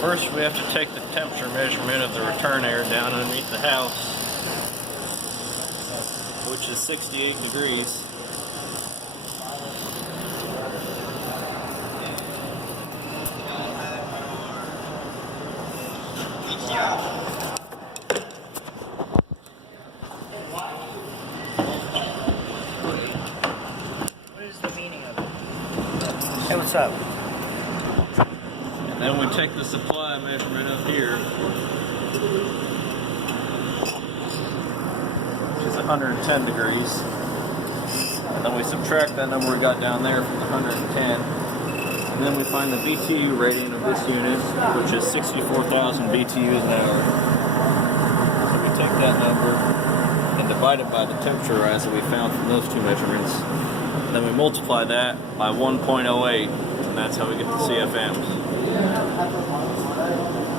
First, we have to take the temperature measurement of the return air down underneath the house, which is 68 degrees. What is the meaning of it? Hey, what's up? And then we take the supply measurement up here, which is 110 degrees. And then we subtract that number we got down there from the 110. And then we find the BTU rating of this unit, which is 64,000 BTUs an hour. So we take that number and divide it by the temperature rise that we found from those two measurements. And then we multiply that by 1.08, and that's how we get the CFMs.